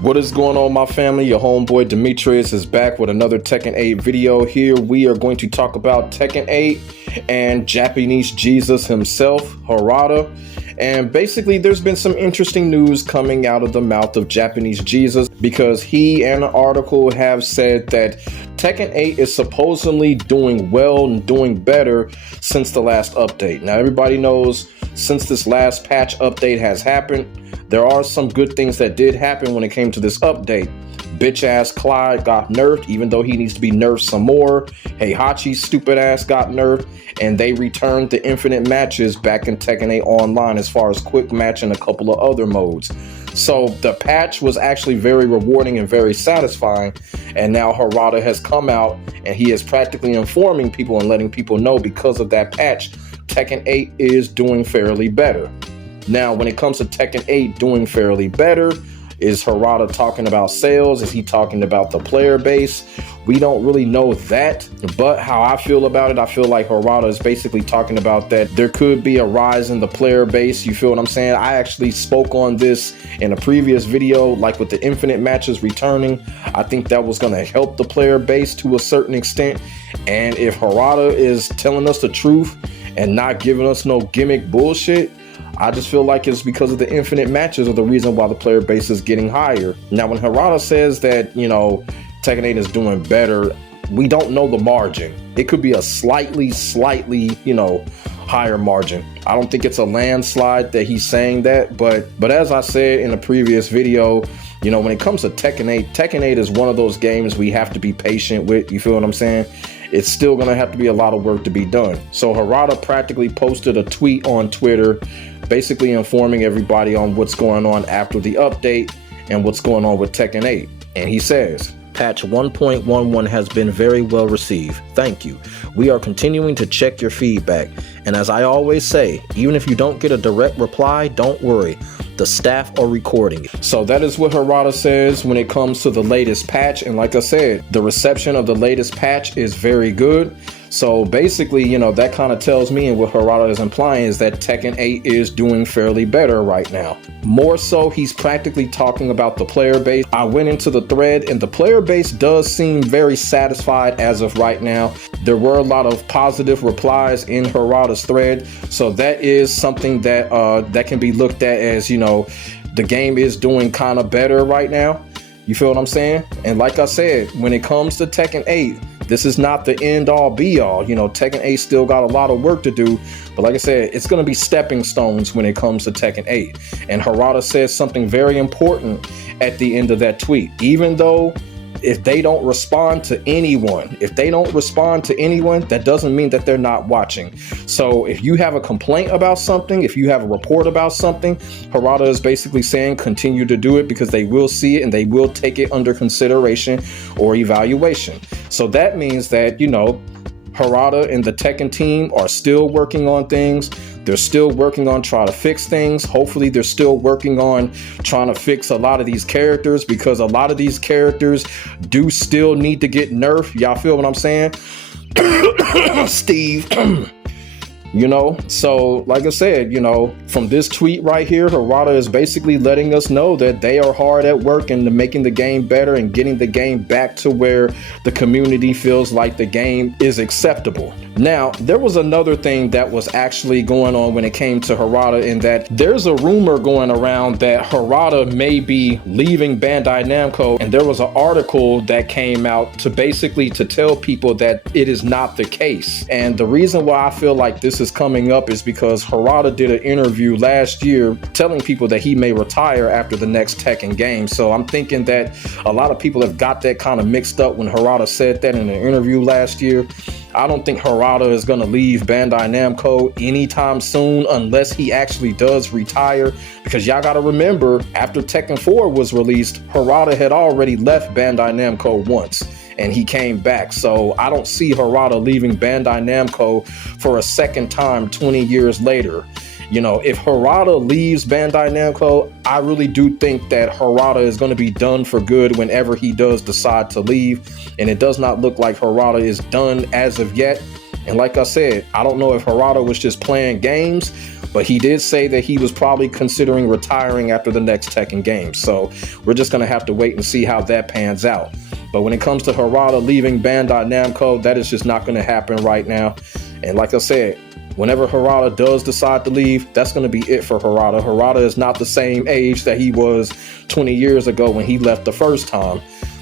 What is going on, my family? Your homeboy Demetrius is back with another Tekken 8 video. Here we are going to talk about Tekken 8 and Japanese Jesus himself, Harada. And basically there's been some interesting news coming out of the mouth of Japanese Jesus, because he and an article have said that Tekken 8 is supposedly doing well and doing better since the last update. Now everybody knows since this last patch update has happened, there are some good things that did happen when it came to this update. Bitch ass Clyde got nerfed, even though he needs to be nerfed some more. Heihachi's stupid ass got nerfed, and they returned the infinite matches back in Tekken 8 Online as far as quick match and a couple of other modes. So the patch was actually very rewarding and very satisfying, and now Harada has come out and he is practically informing people and letting people know because of that patch, Tekken 8 is doing fairly better. Now, when it comes to Tekken 8 doing fairly better, is Harada talking about sales? Is he talking about the player base? We don't really know that, but how I feel about it, I feel like Harada is basically talking about that there could be a rise in the player base. You feel what I'm saying? I actually spoke on this in a previous video, like with the infinite matches returning. I think that was going to help the player base to a certain extent. And if Harada is telling us the truth and not giving us no gimmick bullshit, I just feel like it's because of the infinite matches are the reason why the player base is getting higher. Now, when Harada says that, you know, Tekken 8 is doing better, we don't know the margin. It could be a slightly, you know, higher margin. I don't think it's a landslide that he's saying that, but as I said in a previous video, you know, when it comes to Tekken 8 is one of those games we have to be patient with. You feel what I'm saying? It's still going to have to be a lot of work to be done. So Harada practically posted a tweet on Twitter, basically informing everybody on what's going on after the update and what's going on with Tekken 8. And he says, "Patch 1.11 has been very well received. Thank you. We are continuing to check your feedback. And as I always say, even if you don't get a direct reply, don't worry. The staff are recording it." So that is what Harada says when it comes to the latest patch. And like I said, the reception of the latest patch is very good. So basically, you know, that kind of tells me, and what Harada is implying is that Tekken 8 is doing fairly better right now. More so, he's practically talking about the player base. I went into the thread and the player base does seem very satisfied as of right now. There were a lot of positive replies in Harada's thread. So that is something that that can be looked at as, you know, the game is doing kind of better right now. You feel what I'm saying? And like I said, when it comes to Tekken 8, this is not the end all be all. You know, Tekken 8 still got a lot of work to do. But like I said, it's going to be stepping stones when it comes to Tekken 8. And Harada says something very important at the end of that tweet. Even though if they don't respond to anyone, that doesn't mean that they're not watching. So if you have a complaint about something, if you have a report about something, Harada is basically saying continue to do it, because they will see it and they will take it under consideration or evaluation. So that means that, you know, Harada and the Tekken team are still working on things. They're still working on trying to fix things. Hopefully they're still working on trying to fix a lot of these characters, because a lot of these characters do still need to get nerfed. Y'all feel what I'm saying? Steve. You know, so like I said, you know, from this tweet right here, Harada is basically letting us know that they are hard at work and making the game better and getting the game back to where the community feels like the game is acceptable. Now, there was another thing that was actually going on when it came to Harada, in that there's a rumor going around that Harada may be leaving Bandai Namco, and there was an article that came out to basically to tell people that it is not the case. And the reason why I feel like this is coming up is because Harada did an interview last year telling people that he may retire after the next Tekken game. So I'm thinking that a lot of people have got that kind of mixed up when Harada said that in an interview last year. I don't think Harada is going to leave Bandai Namco anytime soon unless he actually does retire, because y'all got to remember, after Tekken 4 was released, Harada had already left Bandai Namco once and he came back. So I don't see Harada leaving Bandai Namco for a second time 20 years later. You know, if Harada leaves Bandai Namco, I really do think that Harada is going to be done for good whenever he does decide to leave. And it does not look like Harada is done as of yet. And like I said, I don't know if Harada was just playing games But he did say that he was probably considering retiring after the next Tekken game. So we're just going to have to wait and see how that pans out. But when it comes to Harada leaving Bandai Namco, that is just not going to happen right now. And like I said, whenever Harada does decide to leave, that's going to be it for Harada. Harada is not the same age that he was 20 years ago when he left the first time.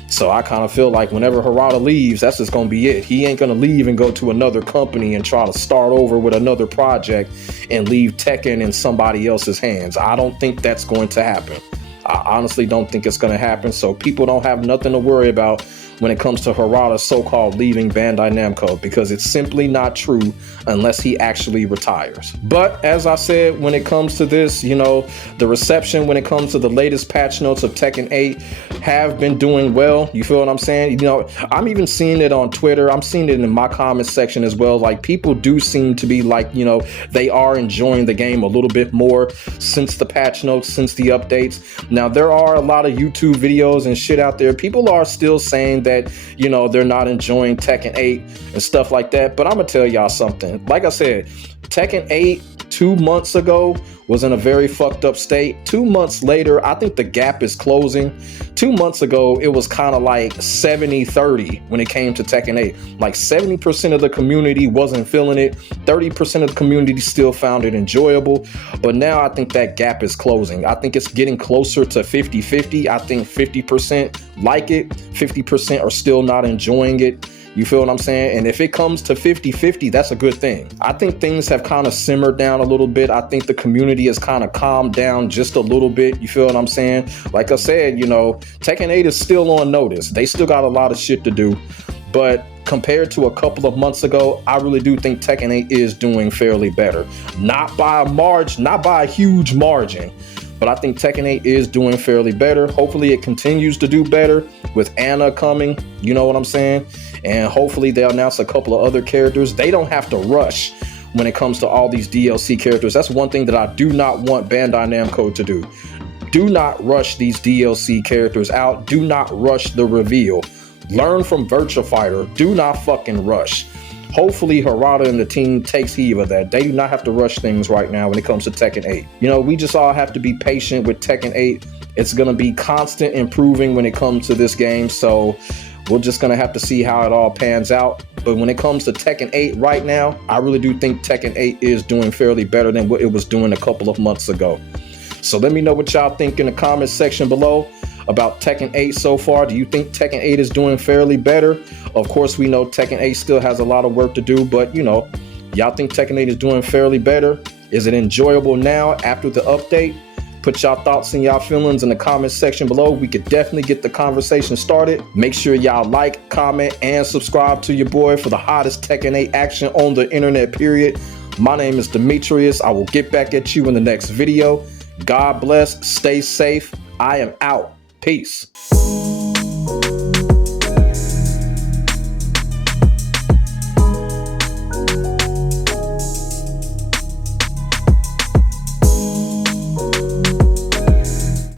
So I kind of feel like whenever Harada leaves, that's just going to be it. He ain't going to leave and go to another company and try to start over with another project and leave Tekken in somebody else's hands. I don't think that's going to happen. I honestly don't think it's going to happen. So people don't have nothing to worry about when it comes to Harada so-called leaving Bandai Namco, because it's simply not true unless he actually retires. But as I said, when it comes to this, you know, the reception when it comes to the latest patch notes of Tekken 8 have been doing well. You feel what I'm saying? You know, I'm even seeing it on Twitter. I'm seeing it in my comment section as well. Like, people do seem to be like, you know, they are enjoying the game a little bit more since the patch notes, since the updates. Now, there are a lot of YouTube videos and shit out there. People are still saying that, you know, they're not enjoying Tekken 8 and stuff like that. But I'm gonna tell y'all something. Like I said, Tekken 8 2 months ago was in a very fucked up state. 2 months later, I think the gap is closing. 2 months ago, it was kind of like 70-30 when it came to Tekken 8. Like 70% of the community wasn't feeling it. 30% of the community still found it enjoyable. But now I think that gap is closing. I think it's getting closer to 50-50. I think 50% like it, 50% are still not enjoying it. You feel what I'm saying? And if it comes to 50-50, that's a good thing. I think things have kind of simmered down a little bit. I think the community has kind of calmed down just a little bit. You feel what I'm saying? Like I said, you know, Tekken 8 is still on notice. They still got a lot of shit to do. But compared to a couple of months ago, I really do think Tekken 8 is doing fairly better. Not by a huge margin. But I think Tekken 8 is doing fairly better. Hopefully it continues to do better with Anna coming. You know what I'm saying? And hopefully they'll announce a couple of other characters. They don't have to rush when it comes to all these DLC characters. That's one thing that I do not want Bandai Namco to do. Do not rush these DLC characters out. Do not rush the reveal. Learn from Virtua Fighter. Do not fucking rush. Hopefully Harada and the team takes heed of that. They do not have to rush things right now when it comes to Tekken 8. You know, we just all have to be patient with Tekken 8. It's going to be constant improving when it comes to this game. So we're just going to have to see how it all pans out. But when it comes to Tekken 8 right now, I really do think Tekken 8 is doing fairly better than what it was doing a couple of months ago. So let me know what y'all think in the comment section below about Tekken 8 so far. Do you think Tekken 8 is doing fairly better? Of course, we know Tekken 8 still has a lot of work to do, but you know, y'all think Tekken 8 is doing fairly better? Is it enjoyable now after the update? Put y'all thoughts and y'all feelings in the comment section below. We could definitely get the conversation started. Make sure y'all like, comment, and subscribe to your boy for the hottest Tekken 8 action on the internet, period. My name is Demetrius. I will get back at you in the next video. God bless. Stay safe. I am out. Peace.